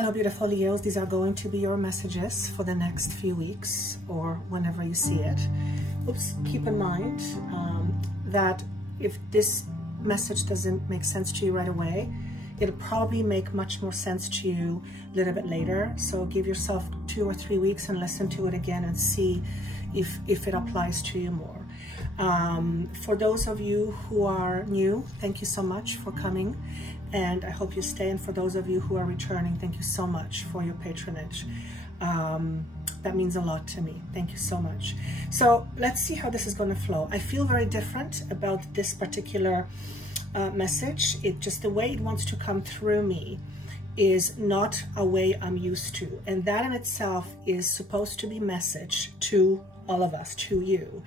Hello, beautiful Leos. These are going to be your messages for the next few weeks or whenever you see it. Oops, keep in mind that if this message doesn't make sense to you right away, it'll probably make much more sense to you a little bit later. So give yourself 2 or 3 weeks and listen to it again and see if it applies to you more. For those of you who are new, thank you so much for coming, and I hope you stay. And for those of you who are returning, thank you so much for your patronage. That means a lot to me. Thank you so much. So let's see how this is going to flow. I feel very different about this particular message. It just, the way it wants to come through me is not a way I'm used to, and that in itself is supposed to be message to all of us, to you,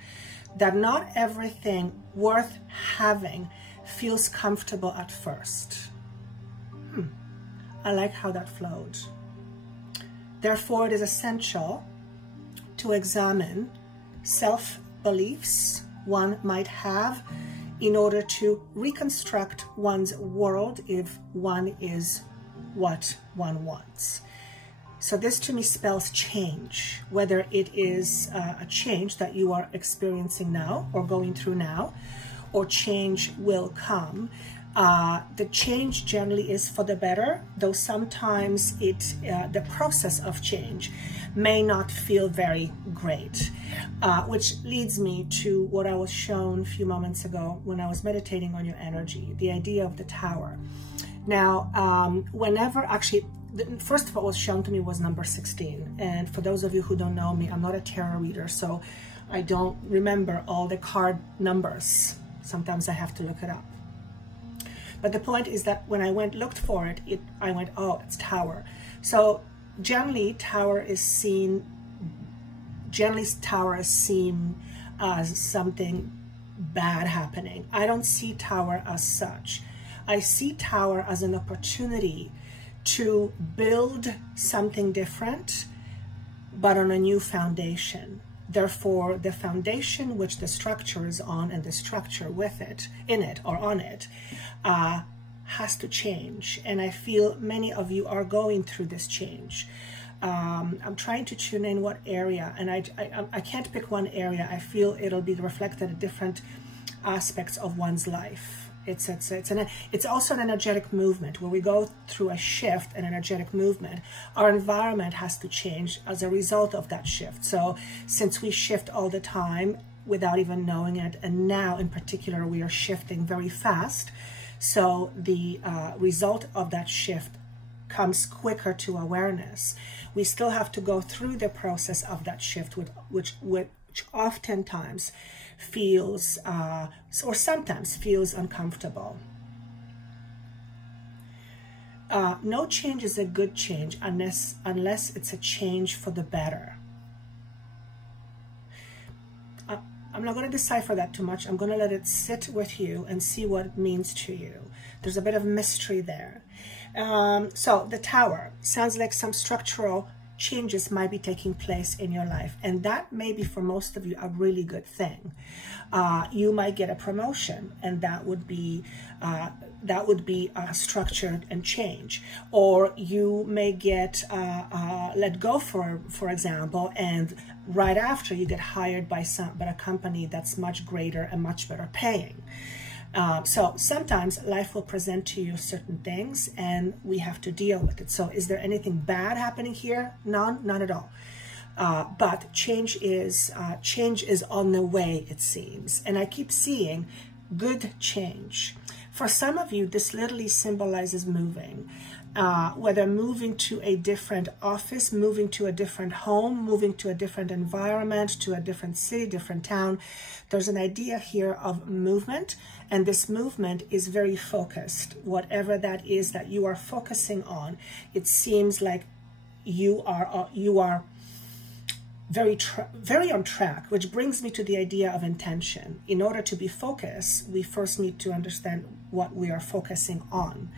that not everything worth having feels comfortable at first. I like how that flowed. Therefore, it is essential to examine self-beliefs one might have in order to reconstruct one's world if one is what one wants. So this to me spells change, whether it is a change that you are experiencing now or going through now, or change will come. The change generally is for the better, though sometimes the process of change may not feel very great, which leads me to what I was shown a few moments ago when I was meditating on your energy, the idea of the tower. Now, first of all, what was shown to me was number 16. And for those of you who don't know me, I'm not a tarot reader, so I don't remember all the card numbers. Sometimes I have to look it up. But the point is that when I looked for it, I went, oh, it's tower. So generally, tower is seen as something bad happening. I don't see tower as such. I see tower as an opportunity to build something different, but on a new foundation. Therefore, the foundation which the structure is on and the structure with it, in it or on it, has to change. And I feel many of you are going through this change. I'm trying to tune in what area, and I can't pick one area. I feel it'll be reflected in different aspects of one's life. It's also an energetic movement. Where we go through a shift, an energetic movement, our environment has to change as a result of that shift. So since we shift all the time without even knowing it, and now in particular we are shifting very fast, so the result of that shift comes quicker to awareness. We still have to go through the process of that shift, which oftentimes feels or sometimes feels uncomfortable. No change is a good change unless it's a change for the better. I'm not going to decipher that too much. I'm going to let it sit with you and see what it means to you. There's a bit of mystery there. So the tower sounds like some structural changes might be taking place in your life, and that may be for most of you a really good thing. You might get a promotion, and that would be structured and change, or you may get let go for example, and right after you get hired by a company that's much greater and much better paying. So sometimes life will present to you certain things and we have to deal with it. So is there anything bad happening here? None at all. But change is on the way, it seems. And I keep seeing good change. For some of you, this literally symbolizes moving. Whether moving to a different office, moving to a different home, moving to a different environment, to a different city, different town. There's an idea here of movement, and this movement is very focused. Whatever that is that you are focusing on, it seems like you are very on track, which brings me to the idea of intention. In order to be focused, we first need to understand what we are focusing on.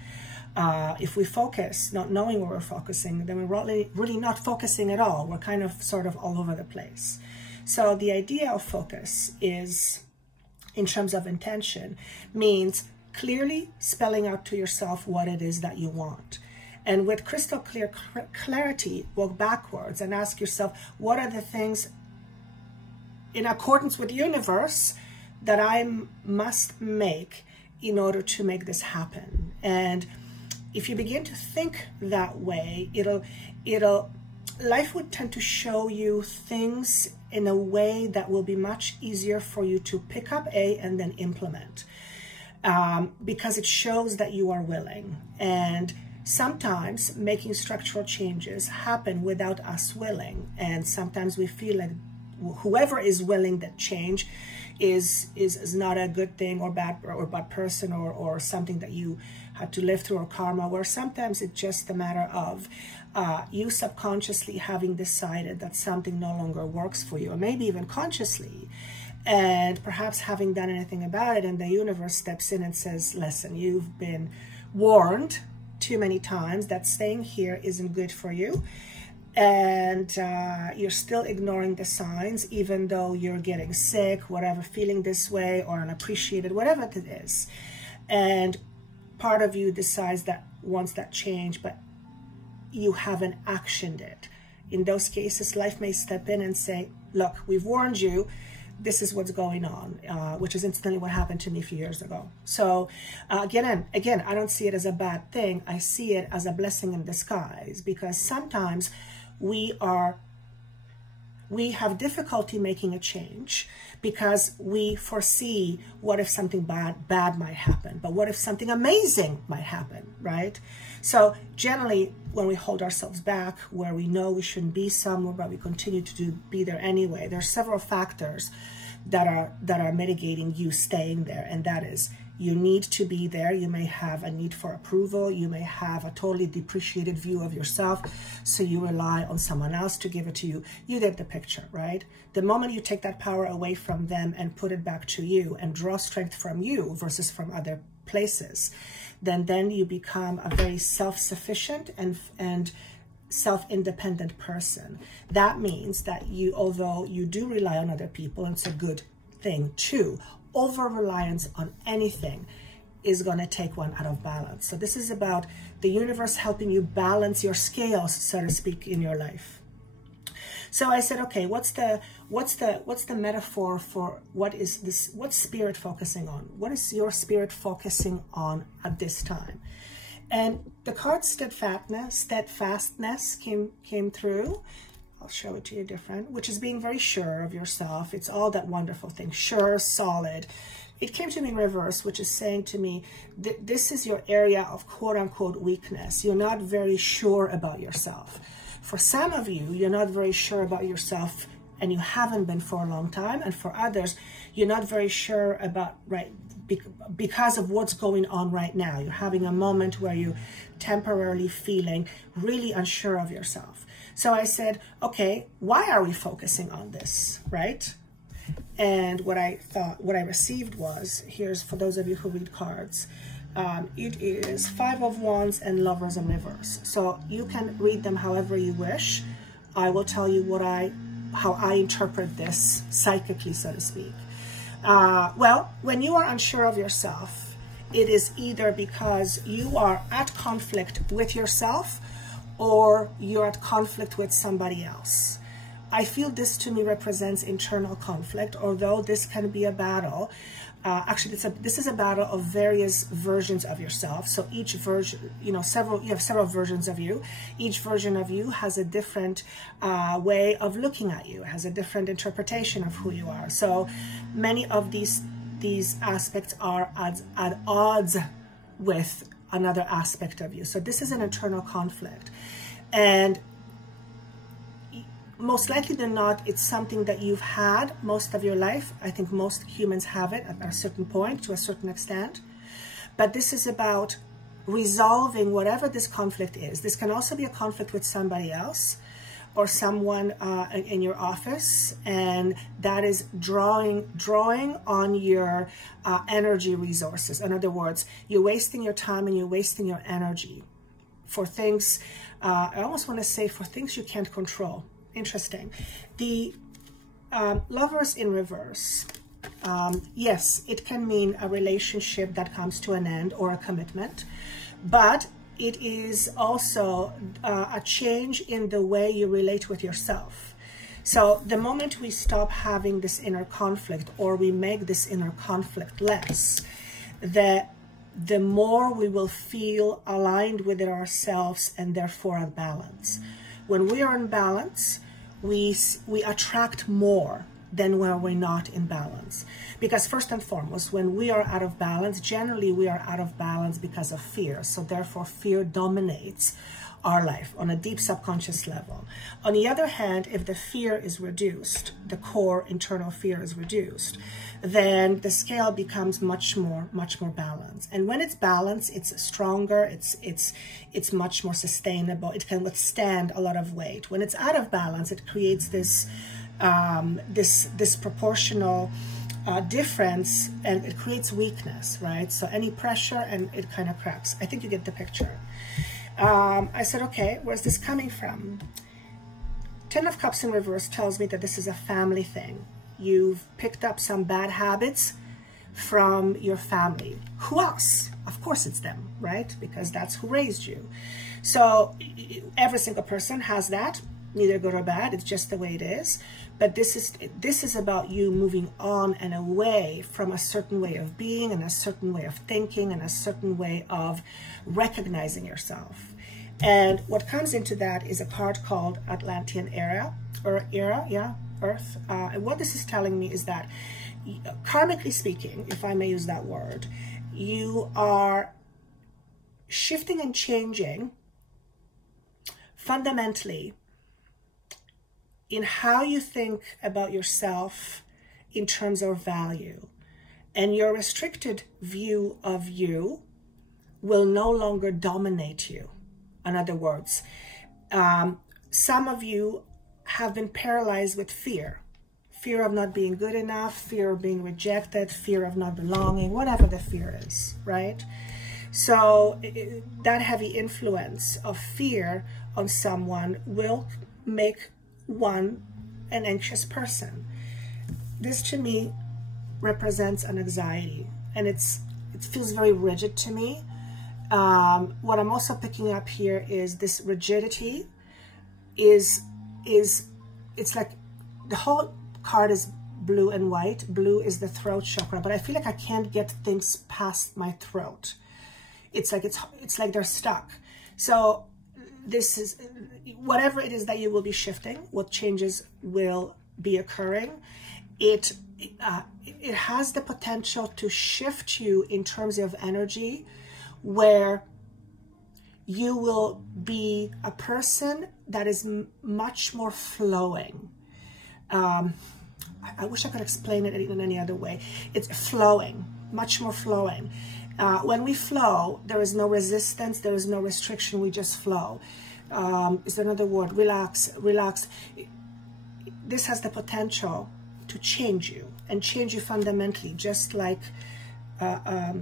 If we focus not knowing where we're focusing, then we're really not focusing at all. We're kind of sort of all over the place. So the idea of focus is, in terms of intention, means clearly spelling out to yourself what it is that you want. And with crystal clear clarity, walk backwards and ask yourself, what are the things in accordance with the universe that I must make in order to make this happen? And if you begin to think that way, life would tend to show you things in a way that will be much easier for you to pick up and then implement, because it shows that you are willing. And sometimes making structural changes happen without us willing, and sometimes we feel like whoever is willing that change is not a good thing or bad person or something that you had to live through, or karma, where sometimes it's just a matter of you subconsciously having decided that something no longer works for you, or maybe even consciously, and perhaps having done anything about it, and the universe steps in and says, listen, you've been warned too many times that staying here isn't good for you, and you're still ignoring the signs, even though you're getting sick, whatever, feeling this way or unappreciated, whatever it is. And part of you decides that wants that change, but you haven't actioned it. In those cases, life may step in and say, look, we've warned you, this is what's going on, which is instantly what happened to me a few years ago. So again, I don't see it as a bad thing. I see it as a blessing in disguise, because sometimes we have difficulty making a change because we foresee, what if something bad might happen, but what if something amazing might happen, right? So generally, when we hold ourselves back, where we know we shouldn't be somewhere, but we continue to be there anyway, there are several factors that are mitigating you staying there, and that is, you need to be there. You may have a need for approval. You may have a totally depreciated view of yourself, so you rely on someone else to give it to you. You get the picture, right? The moment you take that power away from them and put it back to you and draw strength from you versus from other places, then you become a very self-sufficient and self-independent person. That means that although you do rely on other people, and it's a good thing too, over-reliance on anything is going to take one out of balance. So this is about the universe helping you balance your scales, so to speak, in your life. So I said, okay, what's the metaphor for what's spirit focusing on? What is your spirit focusing on at this time? And the card steadfastness came through. I'll show it to you different, which is being very sure of yourself. It's all that wonderful thing, sure, solid. It came to me in reverse, which is saying to me, this is your area of quote unquote weakness. You're not very sure about yourself. For some of you, you're not very sure about yourself, and you haven't been for a long time. And for others, you're not very sure about, because of what's going on right now. You're having a moment where you're temporarily feeling really unsure of yourself. So I said, okay, why are we focusing on this, right? And what I received was, here's, for those of you who read cards, it is 5 of Wands and Lovers in reverse. So you can read them however you wish. I will tell you how I interpret this psychically, so to speak. Well, when you are unsure of yourself, it is either because you are at conflict with yourself or you're at conflict with somebody else. I feel this to me represents internal conflict, although this can be a battle. Actually, this is a battle of various versions of yourself. So each version, you have several versions of you. Each version of you has a different way of looking at you, has a different interpretation of who you are. So many of these aspects are at odds with another aspect of you. So this is an internal conflict. And most likely than not, it's something that you've had most of your life. I think most humans have it at a certain point, to a certain extent. But this is about resolving whatever this conflict is. This can also be a conflict with somebody else or someone in your office, and that is drawing on your energy resources. In other words, you're wasting your time and you're wasting your energy for things, I almost want to say for things you can't control. Interesting. The Lovers in reverse, yes, it can mean a relationship that comes to an end or a commitment, but it is also a change in the way you relate with yourself. So the moment we stop having this inner conflict, or we make this inner conflict less, the more we will feel aligned with ourselves and therefore at balance. When we are in balance, we attract more than when we're not in balance. Because first and foremost, when we are out of balance, generally we are out of balance because of fear. So therefore fear dominates our life on a deep subconscious level. On the other hand, if the fear is reduced, the core internal fear is reduced, then the scale becomes much more balanced. And when it's balanced, it's stronger, it's much more sustainable, it can withstand a lot of weight. When it's out of balance, it creates this disproportional difference, and it creates weakness, right? So any pressure and it kind of cracks. I think you get the picture. I said, okay, where's this coming from? 10 of Cups in reverse tells me that this is a family thing. You've picked up some bad habits from your family. Who else? Of course it's them, right? Because that's who raised you. So every single person has that, neither good or bad. It's just the way it is. But this is about you moving on and away from a certain way of being, and a certain way of thinking, and a certain way of recognizing yourself. And what comes into that is a card called Atlantean Era, or Era, yeah, Earth. And what this is telling me is that, karmically speaking, if I may use that word, you are shifting and changing fundamentally in how you think about yourself in terms of value. And your restricted view of you will no longer dominate you. In other words, some of you have been paralyzed with fear. Fear of not being good enough, fear of being rejected, fear of not belonging, whatever the fear is, right? So that heavy influence of fear on someone will make one an anxious person. This to me represents an anxiety, and it feels very rigid to me. What I'm also picking up here is this rigidity it's like the whole card is blue and white. Blue is the throat chakra, but I feel like I can't get things past my throat. It's like they're stuck. So this is, whatever it is that you will be shifting, what changes will be occurring, it has the potential to shift you in terms of energy, where you will be a person that is much more flowing. I wish I could explain it in any other way. It's flowing, much more flowing. When we flow, there is no resistance, there is no restriction, we just flow. Is there another word? Relax, relax. This has the potential to change you, and change you fundamentally, just like a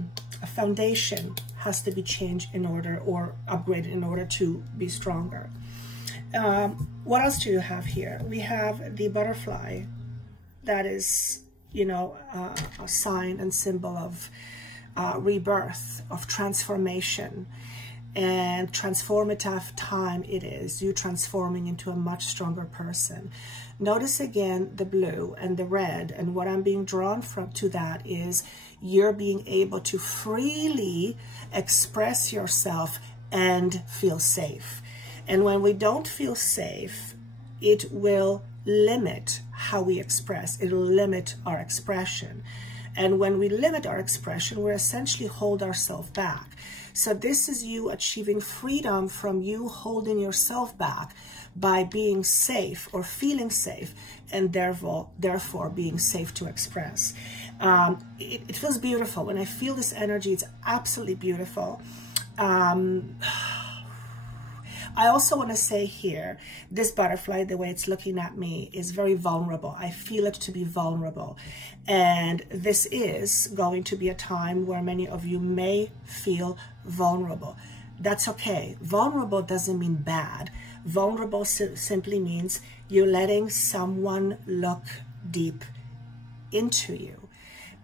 foundation has to be changed in order, or upgraded in order to be stronger. What else do you have here? We have the butterfly. That is, you know, a sign and symbol of rebirth, of transformation, and transformative time it is, you transforming into a much stronger person. Notice again the blue and the red, and what I'm being drawn to that is you're being able to freely express yourself and feel safe. And when we don't feel safe, it will limit how we express. It'll limit our expression. And when we limit our expression, we essentially hold ourselves back. So this is you achieving freedom from you holding yourself back by being safe or feeling safe, and therefore being safe to express. It feels beautiful. When I feel this energy, it's absolutely beautiful. I also want to say here, this butterfly, the way it's looking at me, is very vulnerable. I feel it to be vulnerable. And this is going to be a time where many of you may feel vulnerable. That's okay. Vulnerable doesn't mean bad. Vulnerable simply means you're letting someone look deep into you.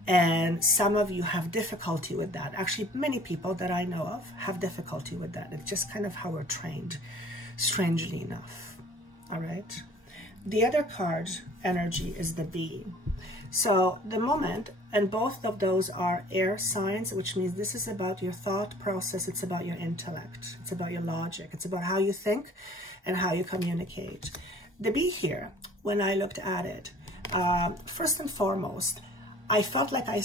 And some of you have difficulty with that. Actually, many people that I know of have difficulty with that. It's just kind of how we're trained, strangely enough. All right. The other card energy is the bee. So the moment, and both of those are air signs, which means this is about your thought process. It's about your intellect. It's about your logic. It's about how you think and how you communicate. The bee here, when I looked at it, first and foremost, I felt like I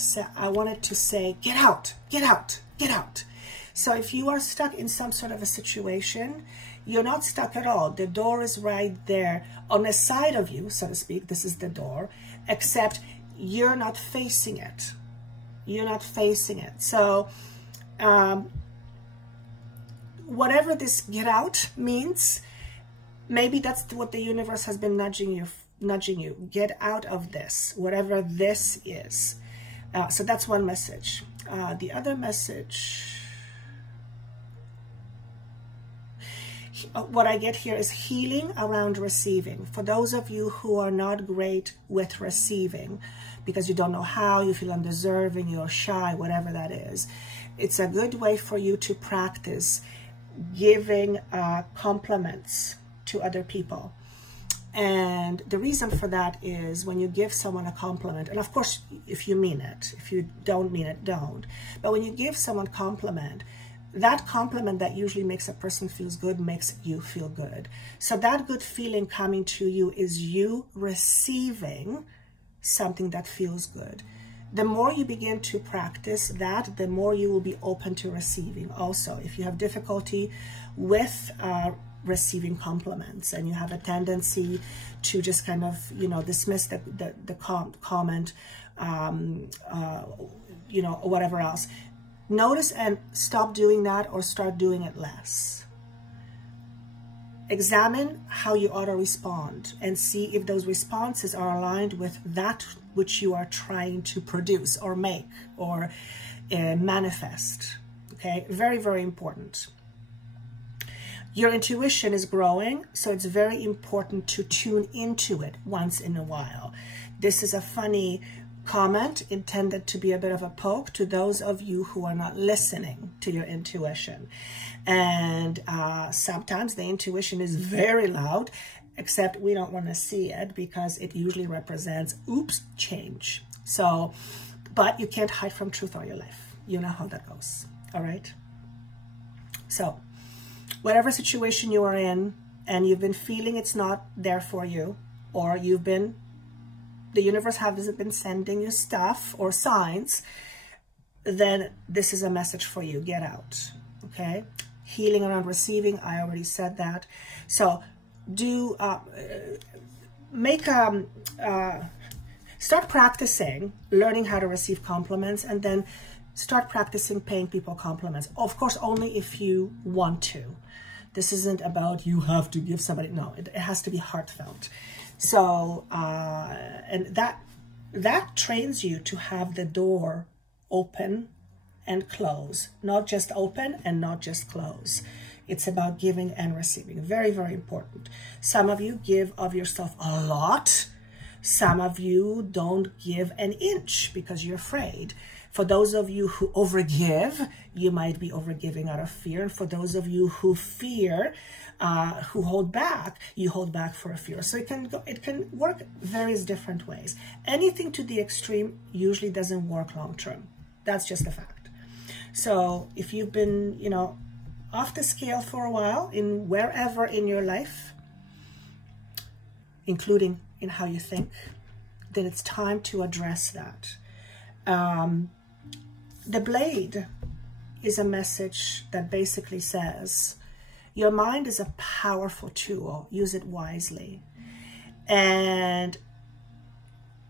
wanted to say, get out, get out, get out. So if you are stuck in some sort of a situation, you're not stuck at all. The door is right there on the side of you, so to speak. This is the door, except you're not facing it. You're not facing it. So whatever this get out means, maybe that's what the universe has been nudging you. Get out of this, whatever this is. So that's one message. The other message, what I get here is healing around receiving. For those of you who are not great with receiving, because you don't know how, you feel undeserving, you're shy, whatever that is, it's a good way for you to practice giving compliments to other people. And the reason for that is when you give someone a compliment, and of course, if you mean it, if you don't mean it, don't. But when you give someone a compliment, that compliment that usually makes a person feel good makes you feel good. So that good feeling coming to you is you receiving something that feels good. The more you begin to practice that, the more you will be open to receiving. Also, if you have difficulty with receiving compliments and you have a tendency to just kind of, you know, dismiss the comment, you know, or whatever else, notice and stop doing that or start doing it less. Examine how you ought to respond and see if those responses are aligned with that which you are trying to produce or make or manifest. Okay, very, very important. Your intuition is growing, so it's very important to tune into it once in a while. This is a funny comment intended to be a bit of a poke to those of you who are not listening to your intuition. And sometimes the intuition is very loud, except we don't want to see it because it usually represents, oops, change. So, but you can't hide from truth all your life. You know how that goes, all right? So, whatever situation you are in and you've been feeling it's not there for you, or the universe hasn't been sending you stuff or signs, then this is a message for you. Get out, okay? Healing around receiving, I already said that. So do start practicing learning how to receive compliments, and then start practicing paying people compliments. Of course, only if you want to. This isn't about you have to give somebody, no, it has to be heartfelt. So, and that trains you to have the door open and close, not just open and not just close. It's about giving and receiving. Very, very important. Some of you give of yourself a lot. Some of you don't give an inch because you're afraid. For those of you who overgive, you might be overgiving out of fear. And for those of you who fear, who hold back, you hold back for a fear. So it can work various different ways. Anything to the extreme usually doesn't work long term. That's just a fact. So if you've been, you know, off the scale for a while in wherever in your life, including in how you think, then it's time to address that. The blade is a message that basically says, your mind is a powerful tool, use it wisely. And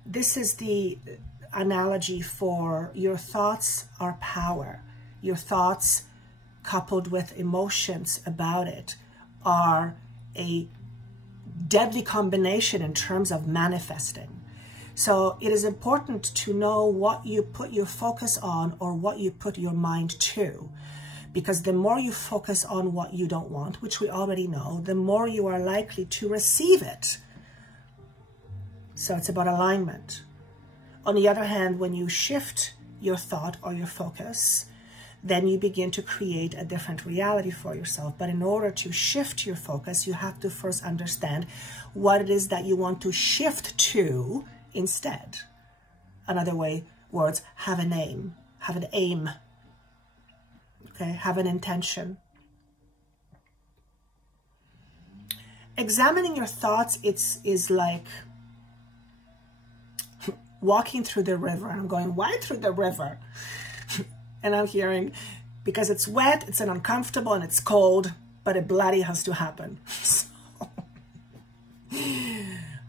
this is the analogy for your thoughts are power. Your thoughts coupled with emotions about it are a deadly combination in terms of manifesting. So it is important to know what you put your focus on or what you put your mind to. Because the more you focus on what you don't want, which we already know, the more you are likely to receive it. So it's about alignment. On the other hand, when you shift your thought or your focus, then you begin to create a different reality for yourself. But in order to shift your focus, you have to first understand what it is that you want to shift to instead. Another words, have an aim, okay, have an intention. Examining your thoughts, is like walking through the river. And I'm going, why through the river? And I'm hearing, because it's wet, it's uncomfortable, and it's cold, but it bloody has to happen. So,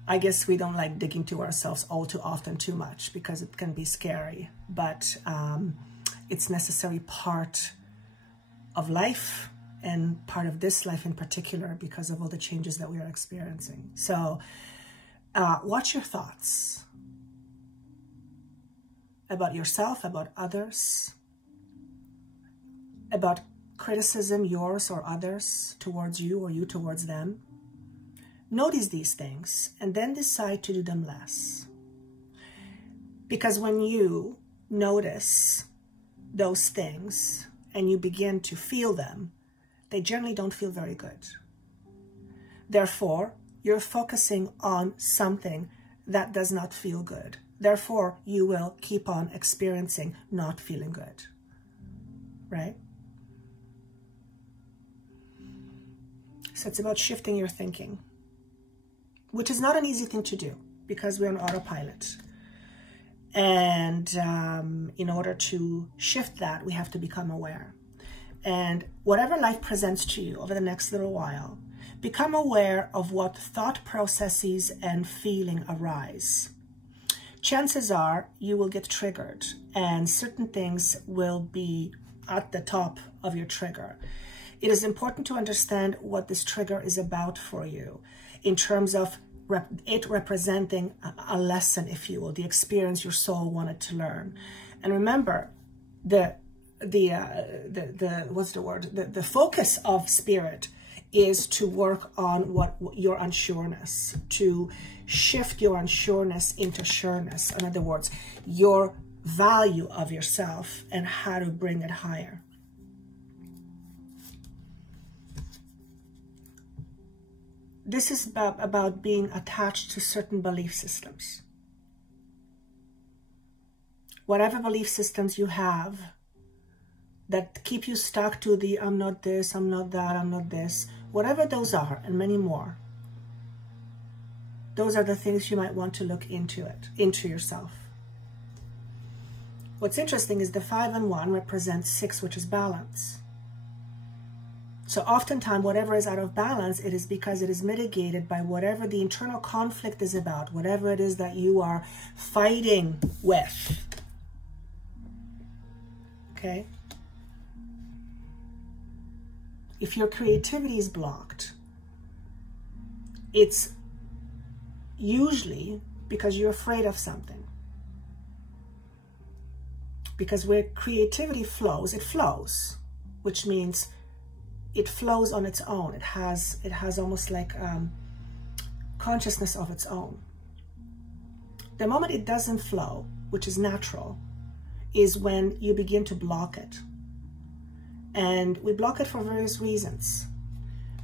I guess we don't like digging to ourselves all too often too much, because it can be scary, but it's necessary part of life, and part of this life in particular, because of all the changes that we are experiencing. So watch your thoughts about yourself, about others, about criticism, yours or others towards you, or you towards them. Notice these things and then decide to do them less. Because when you notice those things and you begin to feel them, they generally don't feel very good. Therefore, you're focusing on something that does not feel good. Therefore, you will keep on experiencing not feeling good, right? So it's about shifting your thinking, which is not an easy thing to do because we're on autopilot. And in order to shift that, we have to become aware. And whatever life presents to you over the next little while, become aware of what thought processes and feeling arise. Chances are you will get triggered, and certain things will be at the top of your trigger. It is important to understand what this trigger is about for you in terms of it representing a lesson, if you will, the experience your soul wanted to learn. And remember, the focus of spirit is to work on your unsureness, to shift your unsureness into sureness. In other words, your value of yourself and how to bring it higher. This is about being attached to certain belief systems. Whatever belief systems you have that keep you stuck to the I'm not this, I'm not that, I'm not this, whatever those are, and many more, those are the things you might want to look into yourself. What's interesting is the 5 and 1 represents 6, which is balance. So oftentimes, whatever is out of balance, it is because it is mitigated by whatever the internal conflict is about, whatever it is that you are fighting with. Okay? If your creativity is blocked, it's usually because you're afraid of something. Because where creativity flows, it flows, which means it flows on its own. It has almost like consciousness of its own. The moment it doesn't flow, which is natural, is when you begin to block it. And we block it for various reasons.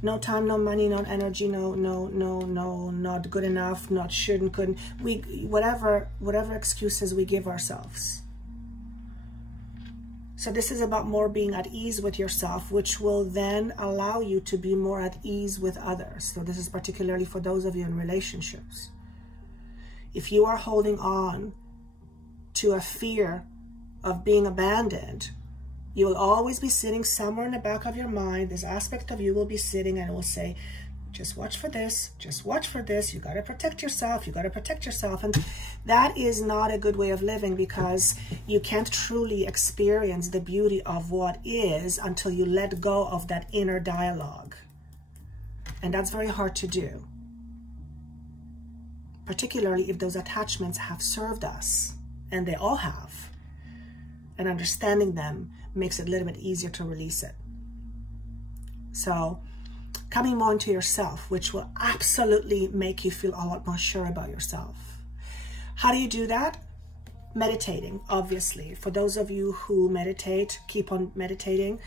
No time, no money, no energy, no, not good enough, not shouldn't, couldn't. Whatever excuses we give ourselves. So this is about more being at ease with yourself, which will then allow you to be more at ease with others. So this is particularly for those of you in relationships. If you are holding on to a fear of being abandoned, you will always be sitting somewhere in the back of your mind. This aspect of you will be sitting and it will say, just watch for this, just watch for this. You got to protect yourself. You got to protect yourself. And that is not a good way of living, because you can't truly experience the beauty of what is until you let go of that inner dialogue. And that's very hard to do, particularly if those attachments have served us, and they all have. And understanding them makes it a little bit easier to release it. So coming more into yourself, which will absolutely make you feel a lot more sure about yourself. How do you do that? meditating, obviously. For those of you who meditate, keep on meditating.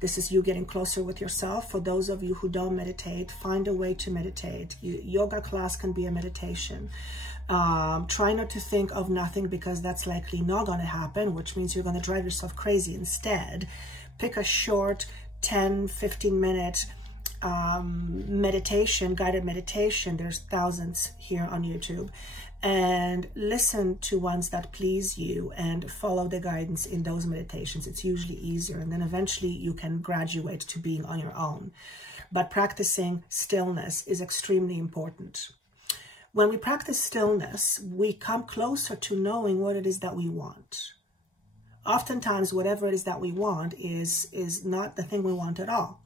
This is you getting closer with yourself. For those of you who don't meditate, find a way to meditate. Yoga class can be a meditation. Try not to think of nothing, because that's likely not going to happen, which means you're going to drive yourself crazy. Instead, pick a short 10-15 minute meditation, guided meditation. There's thousands here on YouTube, and listen to ones that please you and follow the guidance in those meditations. It's usually easier, and then eventually you can graduate to being on your own. But practicing stillness is extremely important. When we practice stillness, we come closer to knowing what it is that we want. Oftentimes, whatever it is that we want is not the thing we want at all.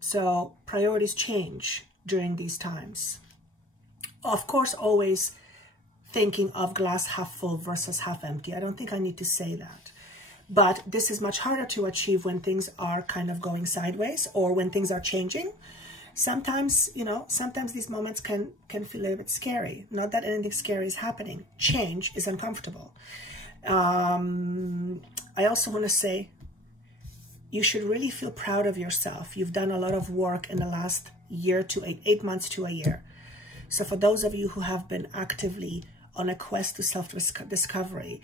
So priorities change during these times. Of course, always thinking of glass half full versus half empty. I don't think I need to say that. But this is much harder to achieve when things are kind of going sideways, or when things are changing. Sometimes, you know, sometimes these moments can feel a little bit scary. Not that anything scary is happening. Change is uncomfortable. I also want to say, you should really feel proud of yourself. You've done a lot of work in the last year to 8 months to a year. So for those of you who have been actively on a quest to self-discovery,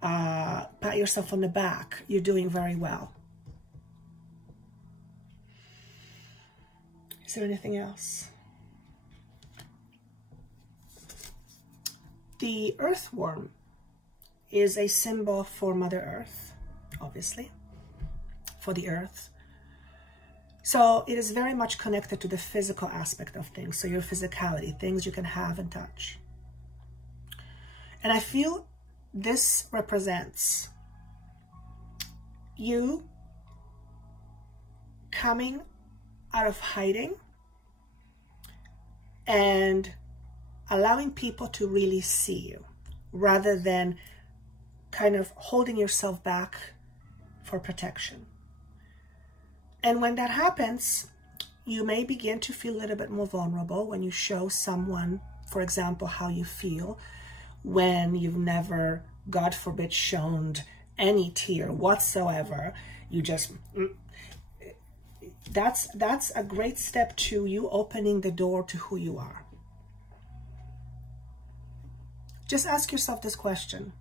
pat yourself on the back. You're doing very well. Is there anything else? The earthworm is a symbol for Mother Earth, obviously, for the earth. So it is very much connected to the physical aspect of things. So your physicality, things you can have and touch. And I feel this represents you coming out of hiding and allowing people to really see you, rather than kind of holding yourself back for protection. And when that happens, you may begin to feel a little bit more vulnerable when you show someone, for example, how you feel when you've never, God forbid, shown any tear whatsoever. You just, that's a great step to you opening the door to who you are. Just ask yourself this question.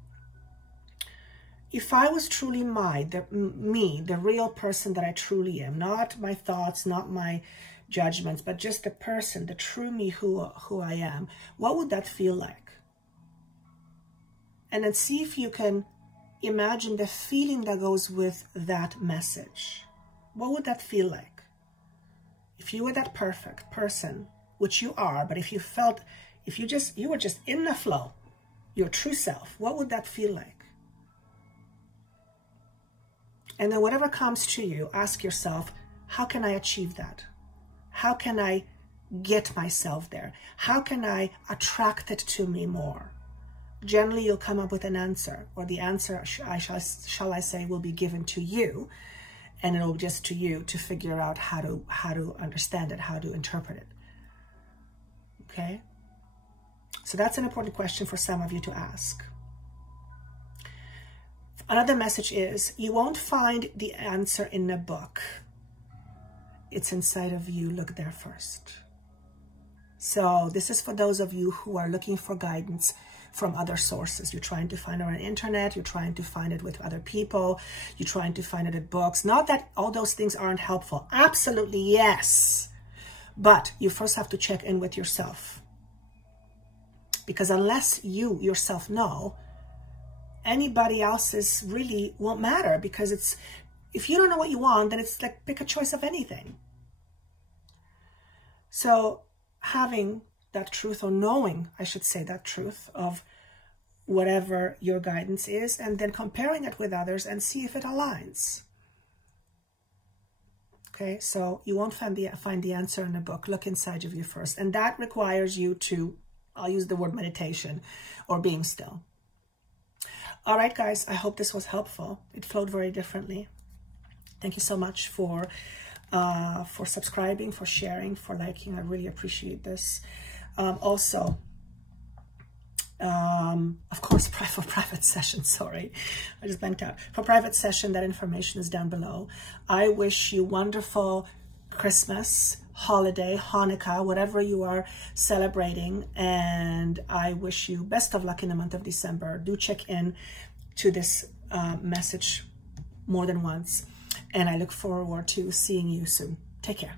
If I was truly the real person that I truly am, not my thoughts, not my judgments, but just the person, the true me who I am, what would that feel like? And then see if you can imagine the feeling that goes with that message. What would that feel like? If you were that perfect person, which you are, but if you felt, you were just in the flow, your true self, what would that feel like? And then whatever comes to you, ask yourself, how can I achieve that? How can I get myself there? How can I attract it to me more? Generally, you'll come up with an answer, or the answer, shall I say, will be given to you, and it'll just to you to figure out how to understand it, how to interpret it. Okay? So that's an important question for some of you to ask. Another message is, you won't find the answer in a book. It's inside of you. Look there first. So this is for those of you who are looking for guidance from other sources. You're trying to find it on the internet. You're trying to find it with other people. You're trying to find it in books. Not that all those things aren't helpful. Absolutely, yes. But you first have to check in with yourself. Because unless you yourself know, anybody else's really won't matter, because it's, if you don't know what you want, then it's like pick a choice of anything. So having that truth, or knowing, I should say, that truth of whatever your guidance is, and then comparing it with others and see if it aligns. Okay, so you won't find the answer in a book. Look inside of you first. And that requires you to, I'll use the word meditation, or being still. All right, guys, I hope this was helpful. It flowed very differently. Thank you so much for subscribing, for sharing, for liking. I really appreciate this. Also, Of course, for private session, sorry, I just blanked out. For private session, that information is down below. I wish you wonderful Christmas, holiday, Hanukkah, whatever you are celebrating, and I wish you best of luck in the month of December. Do check in to this message more than once, and I look forward to seeing you soon. Take care.